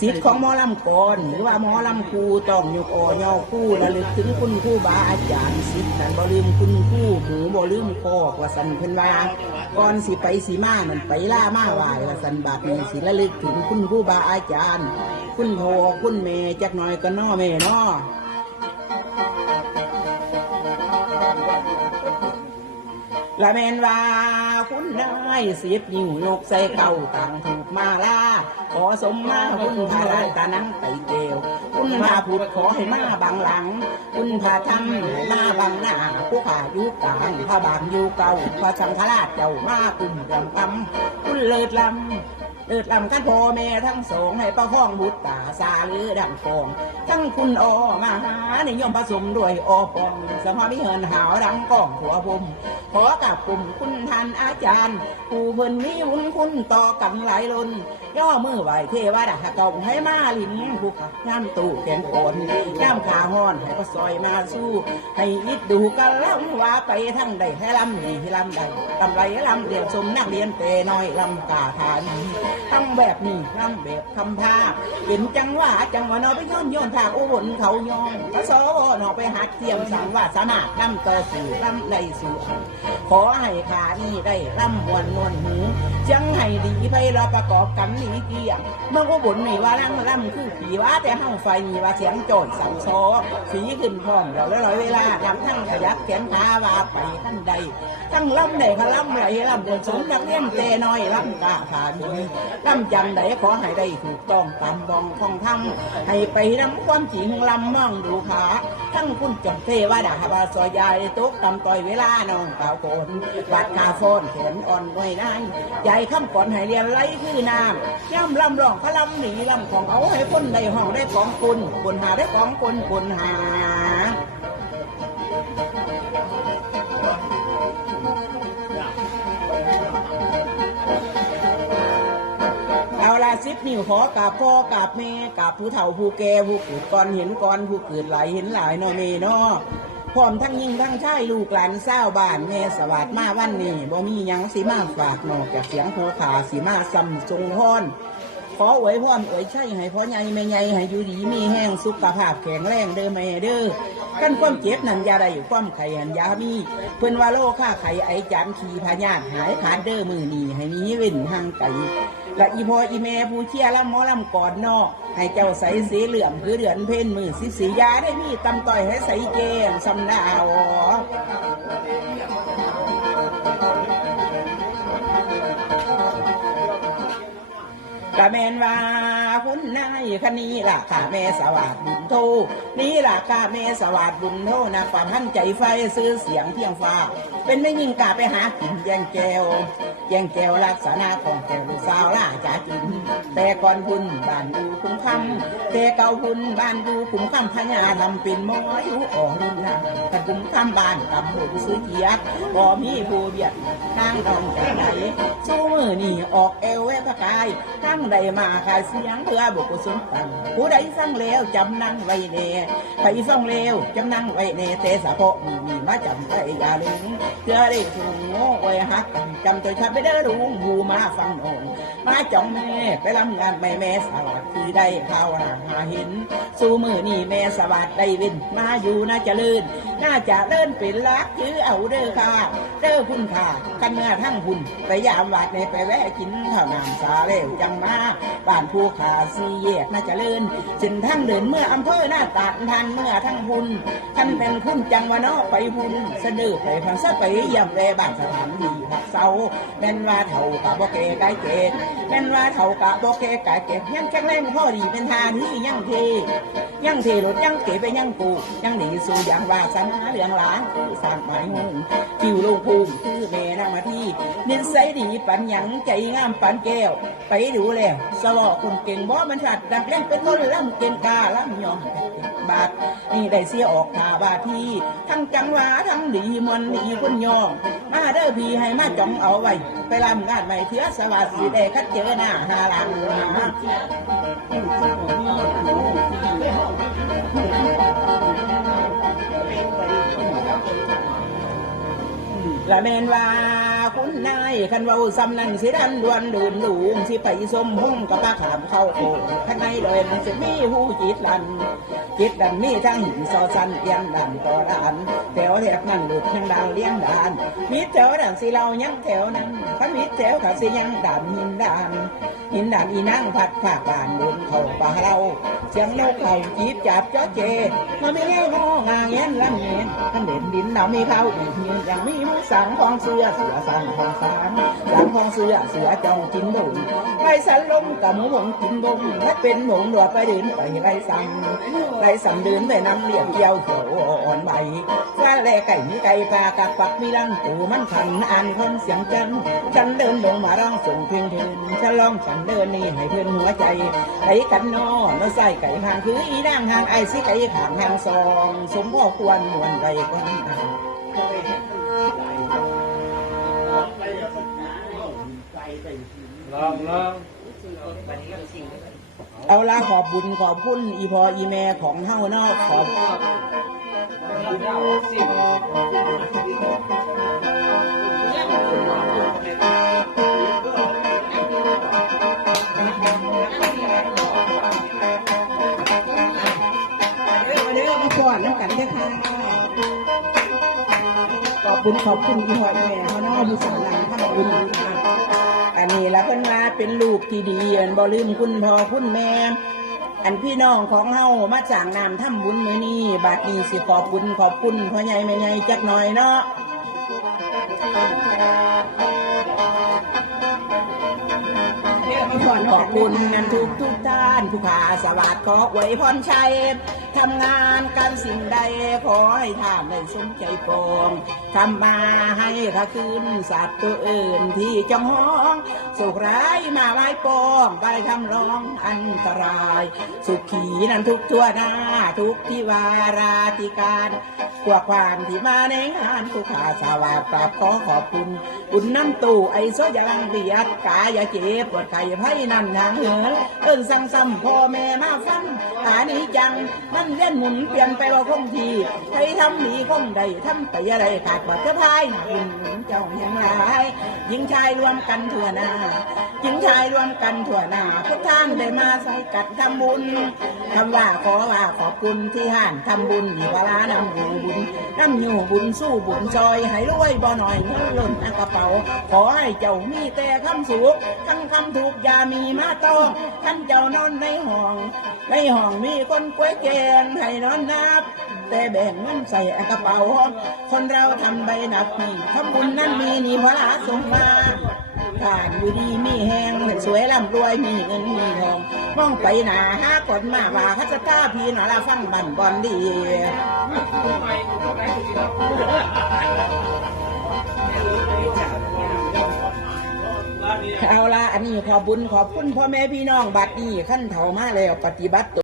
สิทธิ์ของหมอลำกอนหรือว่าหมอลำคูต้องยกอ่อยอคู่ระลึกถึงคุณคู่บาอาจารย์สิทธิ์นั้นบ่ลืมคุณคู่หูบ่ลืมคอกว่าสันเพิ่นว่าก่อนสิไปสีมามันไปล่ามาไหวว่าสันบาดนี้สิระลึกถึงคุณคู่บาอาจารย์ คุณพ่อคุณแม่จักหน่อยก็น้อแม่น้อ ละแมนว่าคุณนายสิบนิ้วยกใส่เก่าต่างถูกมาลาขอสมมาคุณพาลาตานังไปเกวคุณพาพุดขอให้มาบางหลัง คุณพาทำให้มาบางหน้าผู้ขาอยู่กลางพาบางอยู่เก่าพระสังฆราชเจ้ามาคุณรำคำคุณเลิศลำ เลิศลำกันพ่อแม่ทั้งสองให้ประคองบุตรตาสาหรือดังฟอง ทั้งคุณออมาหานิยมผสมด้วยอปองสมมิเหินหาวดังกองหัวผมขอกับกลุ่มคุณทันอาจารย์ผู้เพิ่นมีบุญคุณต่อกันหลายลนย่อมือไหวเทวดาเก่าให้มาลินผู้ขับน้ำตู้แกงโอนน้ำขาห้อนให้ก็ซอยมาสู้ ให้อิดดูกันล้ำว่าไปทั้งใดให้ลำดีให้ลำใดลำไรลำเรียนสมนักเรียนเตน้อยลำกาฐานทั้งแบบนี้ลำแบบคำพาเป็นจังหวะจังหวะเนอไปย้อนย้อนทางอุบลเขาย้อนพระโสนอไปหักเทียมสังวาสนาลำต่อสู่ลำในสู่ขอให้ขานี่ได้ลำมวนนวลหูจังให้ดีไปเราประกอบกันหลีเกียงเมื่ออุบลนี่ว่าลำลำคือผีว่าแต่ห้องไฟนี่ว่าเสียงโจรสังโซสีขึ้นพร้อมเราร้อยเวลาทำทั้งขยับแขนขาว่าไปทั้งใดทั้งลำใดก็ลำไหลลำบนสมนักเลี้ยงเตน้อยลำกาฐานนี้ลำจังใดขอให้ได้ถูกต้องตามบองของธรรมให้ไปนำความจริงลำมองดูขาทั้งคุณจงเทวดาบาซอยายตุกตำต่อยเวลาน้องเป่าโคนวัดคาโฟนแขนอ่อนไว้นายใหญ่คำก่อนให้เรียนไรคือน้ำย่ำลำร้องพระลำหนีลำของเอาให้คนได้ห้องได้ของคุณคุณหาได้ของคุณคุณหา สิบนิ้วขอกราบพ่อกราบแม่กราบผู้เฒ่าผู้แก่ผู้เกิดก่อนเห็นก่อนผู้เกิดหลายเห็นหลายเนอเมเนอพร้อมทั้งยิ่งทั้งชายลูกหลานเศร้าบ้านแม่สวัสดมาวันนี้บ่มีหยังสิมาฝากนอกจากเสียงโคขาสิมาซ้ำทรงพรขออวยพรอวยชัยให้พ่อใหญ่แม่ใหญ่ให้อยู่ดีมีแห้งสุขภาพแข็งแรงเด้อแม่เด้อกันความเจ็บนั่นยาได้ความไข่หันยามีเพิ่นว่าโลค่าไข่ไอจามขีพญาตหายขาดเด้อมือนีให้หนี้เว้นห่างไกล และอีพออีแม่ผู้เชี่ยลำหมอลำก่อนนอกให้เจ้าใสสีเหลือมคือเดือนเพ่นมือสิสียาได้มีตำต่อยให้ใสเกงสำดาว กะแมนว่าคุณนายคณีล่ะข้าแม่สวัสดบุญโทนี่ล่ะข้าแม่สวัสดบุญโทนะความหั่นใจไฟซื้อเสียงเที่ยงฟ้า เป็นไม่ยิ่งกาไปหากินแยงแก้วแยงแก้วลักษณะของแก้วลูกสาวล่าจ่าจินแต่ก่อนพุ่นบ้านอยู่คุ้มคำแต่เก่าพุ่นบ้านอยู่คุ้มคำพญาทำเป็นมออยู่อ่อนรุ่นนะแต่คุ้มคำบ้านตำบุญซื้อเกียรติบ่มีผู้เบียดทางดองแต่ไหนสู้มือนี่ออกเอวเวทกายทั้งใดมาขายเสียงเพื่อบุกสมตังผู้ใดฟังแล้วจำนั่งไว้แน่ใครฟังแล้วจำนั่งไว้แน่แต่สะโพกมีมีมาจำได้อย่าลืมเพื่อได้สูงโง่ไว้ฮักกันจำตัวชัดไปได้รู้หูมาฟังโอนมาจ้องแม่ไปลำงานไม่แม่สวัสดีได้ข่าวหาหาเห็น สู้มือนี่แม่สวัสดีได้วินมาอยู่น่าจะลื่น น่าจะเลื่นเป็นรักถือเอาเด้อค่ะเด้อคุณค่ะกันเมื่อทั้งคุณไปยามวัดในไปแวะกินเท่าน้ำสาเร็วจังมาบ้านผู้ขาสีแยกน่าจะเลื่นสินทั้งเดินเมื่ออำเภอหน้าตาดทันเมื่อทั้งคุณท่านเป็นคุณจังวะเนาะไปบุญสะดือไปพังสะไปเยี่ยมแลบ้านสถานดีผักเสาแม่นว่าเท่ากับบ่เกไก่เกตแม่นว่าเท่ากับบ่เกไก่เกตยังแข็งแรงพ่อดีเป็นทาที่ยังเท ยังเทรถยังเก๋ไปยังปูยังหนีสู่อย่างวาสนาเหลืองหลานคือสร้างหมายงงคิวลงภูมิคือแม่นางมาที่นิสัยดีปันหยังใจงามปันแก้ว ไปดูแล้วสวอคุณเก่งบ่มันชัดดังเล่นเป็นต้นล่ำเก่งกาล่ำยอง บาทนี่ได้เสียออกทาบาทีทั้งจังหวะทั้งดีมวนดีคุณยองมาเด้อพี่ให้มาจ้องเอาไว้ ไปลำงานใหม่เถือสวัสดีได้คัดเจอหน้าหาหลังละเมนว่า คุณนายคันเว้าซ้ำนั้นสิดันดวนลืนหลูงสิไปสมห้องกับป้าขามเข้าโอ่งข้างในเลยมันสิมีหูจิตลัน จิตดันมีทั้งหินซอสันเอียงดันต่อดานแถวแถบนั่นหลุดทั้งดาวเลี้ยงดานมีแถวดันสิเรายังแถวนั้นพันมีแถวขาสิยังดันหินดานหินดานอีนั่งพัดผ่าบานเดินเขาป่าเราเสียงนกเขาจีบจับจ้อเจมาไม่แง่งองางเงี้ยนลำเงี้ยขันเด่นดินเรามีเขาอีกยืนยังมีมือสังของเสือเสือสังกับหมูหงกินดงและเป็นหงหลวไปเดินไปไรสังไรสันเดินไปนำเลี้ยงเกี่ยวเขียวอ่อนใบฟาแลไก่มีไก่ปลากักปักมีลังตูมันขันอ่านคนเสียงจันฉันเดินลงมาร้องส่งเพียงเทินฉันลองฉันเดินนี่ให้เพื่อนหัวใจไก่กันนอมาใส่ไก่ห่างคืออีนางห่างไอสิไก่ขางห่างซอง สมพ่อควรมวนไก่คน ลองลองเอาละขอบบุญขอบคุณอีพออีแม่ของเฮาเนาะขอบเดี๋ยวเดี๋ยวมาก่อนน้ำกันเด้อค่ะขอบคุณขอบคุณอีพออีแม่เขาเนาะมีสารังขอบคุณค่ะอั นี่ละเพิ่นว่าเป็นลูกที่ดีอันบ่ลืมคุณพ่อคุณแม่ อันพี่น้องของเฮามาจากน้ำทำบุญมื้อนี้บาดนี้สิขอบคุณขอบคุณพ่อใหญ่แม่ใหญ่จักหน่อยเนาะ ขอบคุณนันทุกทุกท่านผู้ขาสวัสดิ์ขอไว้พรชัยทำงานการสิ่งใดขอให้ท่านได้สมใจปองทำมาให้ข้าคืนสัตว์ตัวอื่นที่จองห้องสุขร้ายมาไว้ปองไปทำร้องอันตราย สุขีนั้นทุกทั่วหน้าทุกที่วาราธิการพวกความที่มาในงานผู้ขาสวัสดิ์กราบขอขอบคุณบุญน้ำตู่ไอ้โซยาลังเบียดกายาเจ็บปวดไข่ไพ่นั่นทางเหินเอิ้นสั่งซ้ำพ่อแม่มาฟังหานี้จังมันเล่นหมุนเปลี่ยนไปว่าคงทีใครทำหนีคงใดทำไปอะไรขาดบาดเจ้าพายหนักหนุนเจ้าแห่งหลายหญิงชายรวมกันทั่วหน้าหญิงชายรวมกันทั่วหน้าทุกท่านได้มาใส่กัดทำบุญคำว่าขอว่าขอบคุณที่ห่านทำบุญมีเวลานำอยู่บุญนำอยู่บุญสู้บุญจอยให้รวยบ่หน่อยเงินล้นกระเป๋า ขอให้เจ้ามีแต่คำสุขทั้งคำถูกอย่ามีมาต้องท่านเจ้านอนในห้อง ในห้องมีคนกล้วยแกงให้นอนนับ แต่แบ่งเงินใส่กระเป๋า คนเราทำใบหนักนี่ทำบุญนั้นมีนี่พระสงฆ์มาถ้าอยู่ดีมีแหงสวยร่ำรวยมีเงินมีทองมองไปหนาหาคนมาว่าคัสตาพี่หนอละฟังบันบอนดี เอาละอันนี้ขอบุญขอบคุณพ่อแม่พี่น้องบัดนี้ขั้นเถามาแล้วปฏิบัติตัว